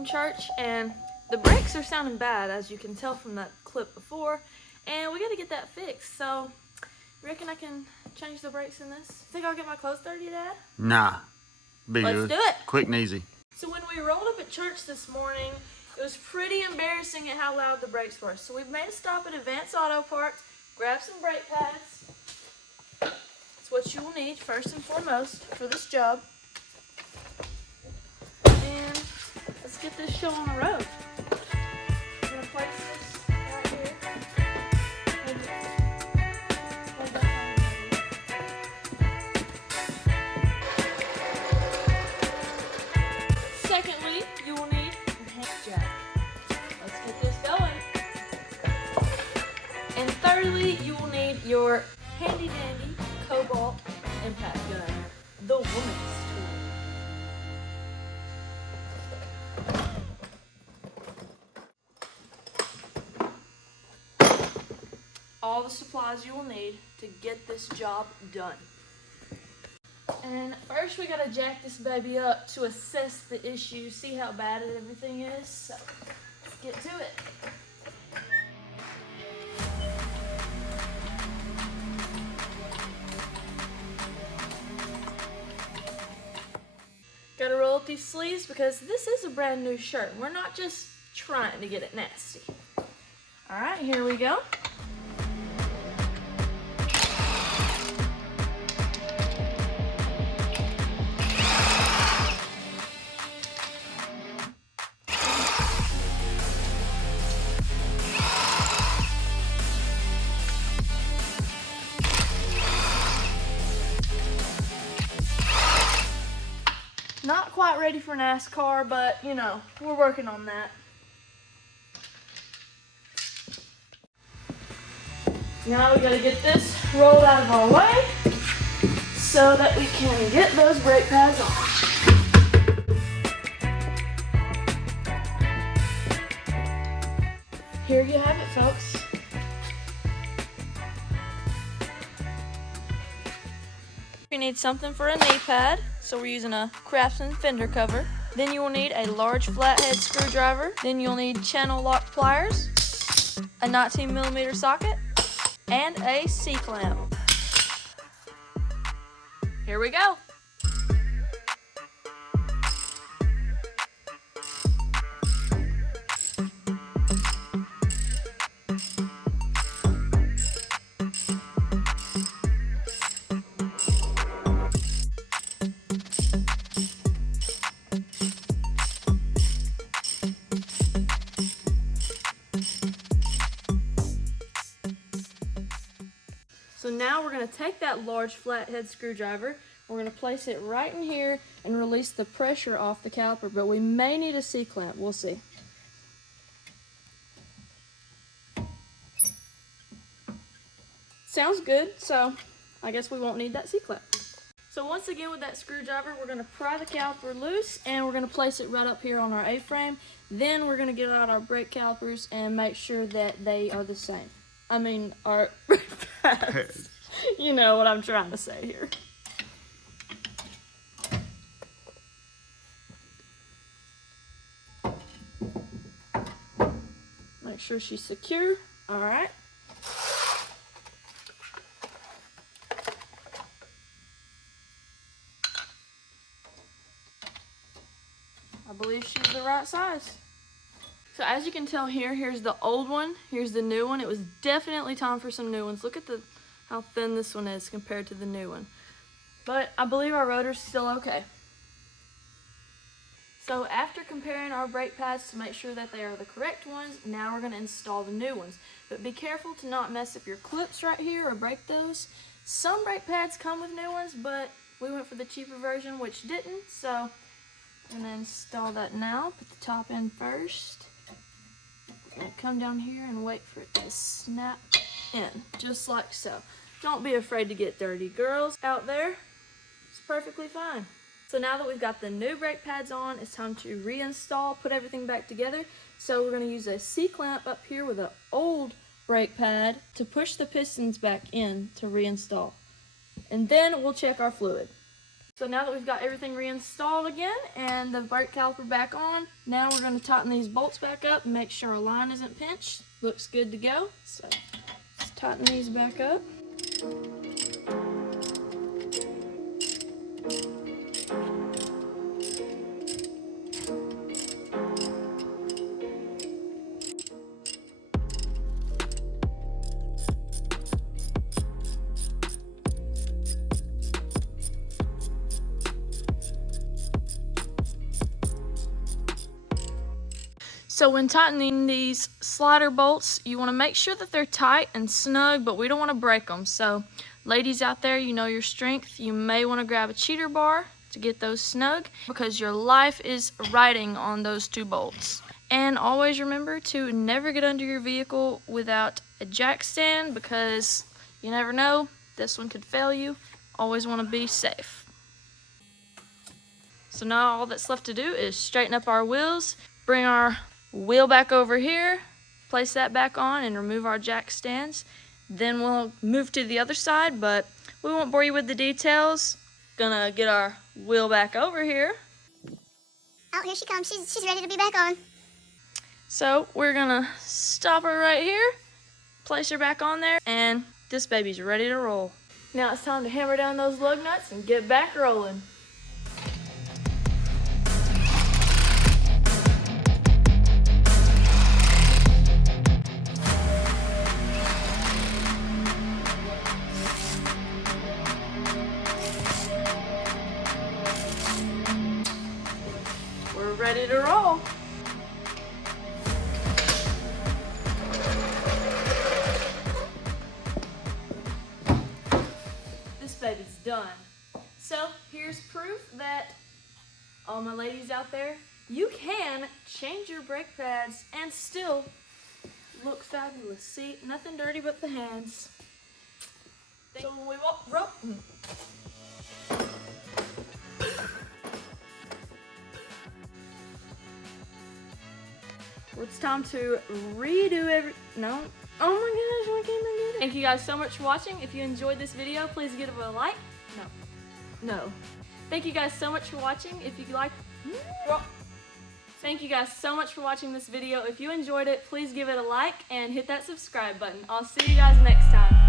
from church, and the brakes are sounding bad, as you can tell from that clip before, and we gotta get that fixed. So, you reckon I can change the brakes in this? Think I'll get my clothes dirty, Dad? Nah. Let's do it. Quick and easy. So when we rolled up at church this morning, it was pretty embarrassing at how loud the brakes were. So we've made a stop at Advanced Auto Parts, grabbed some brake pads. That's what you will need first and foremost for this job. And let's get this show on the road. I'm gonna place this right here. Hold that down. Secondly, you will need a hand jack. Let's get this going. And thirdly, you will need your handy dandy cobalt impact gun, the woman's tool. All the supplies you will need to get this job done. And first we gotta jack this baby up to assess the issue, see how bad everything is. So let's get to it. Gotta roll up these sleeves because this is a brand new shirt. We're not just trying to get it nasty. All right, here we go. Not quite ready for NASCAR, but you know, we're working on that. Now we gotta get this rolled out of our way so that we can get those brake pads on. Here you have it, folks. You need something for a knee pad, so we're using a Craftsman fender cover. Then you will need a large flathead screwdriver. Then you'll need channel lock pliers, a 19mm socket, and a C-clamp. Here we go. So now we're going to take that large flathead screwdriver, we're going to place it right in here and release the pressure off the caliper, but we may need a C-clamp, we'll see. Sounds good, so I guess we won't need that C-clamp. So once again with that screwdriver, we're going to pry the caliper loose and we're going to place it right up here on our A-frame. Then we're going to get out our brake calipers and make sure that they are the same. I mean, our brake pads. You know what I'm trying to say here. Make sure she's secure. All right. I believe she's the right size. So as you can tell here, here's the old one, here's the new one. It was definitely time for some new ones. Look at how thin this one is compared to the new one. But I believe our rotor's still okay. So after comparing our brake pads to make sure that they are the correct ones, now we're going to install the new ones. But be careful to not mess up your clips right here or break those. Some brake pads come with new ones, but we went for the cheaper version, which didn't. So I'm going to install that now. Put the top in first. We're going to come down here and wait for it to snap in, just like so. Don't be afraid to get dirty, girls out there. It's perfectly fine. So now that we've got the new brake pads on, it's time to reinstall, put everything back together. So we're going to use a C-clamp up here with an old brake pad to push the pistons back in to reinstall. And then we'll check our fluid. So now that we've got everything reinstalled again and the brake caliper back on, now we're going to tighten these bolts back up and make sure our line isn't pinched. Looks good to go. So let's tighten these back up. So when tightening these slider bolts, you want to make sure that they're tight and snug, but we don't want to break them. So ladies out there, you know your strength. You may want to grab a cheater bar to get those snug because your life is riding on those 2 bolts. And always remember to never get under your vehicle without a jack stand because you never know, this one could fail you. Always want to be safe. So now all that's left to do is straighten up our wheels, bring our wheel back over here, place that back on, and remove our jack stands. Then we'll move to the other side, but we won't bore you with the details. Gonna get our wheel back over here. Oh, here she comes. She's ready to be back on. So we're gonna stop her right here, place her back on there, and this baby's ready to roll. Now it's time to hammer down those lug nuts and get back rolling. We're ready to roll. This baby's done. So here's proof that all my ladies out there, you can change your brake pads and still look fabulous. See, nothing dirty but the hands. So when we walk, it's time to redo no. Oh my gosh, why can't I get it? Thank you guys so much for watching. If you enjoyed this video, please give it a like. No. Thank you guys so much for watching. If you like, thank you guys so much for watching this video. If you enjoyed it, please give it a like and hit that subscribe button. I'll see you guys next time.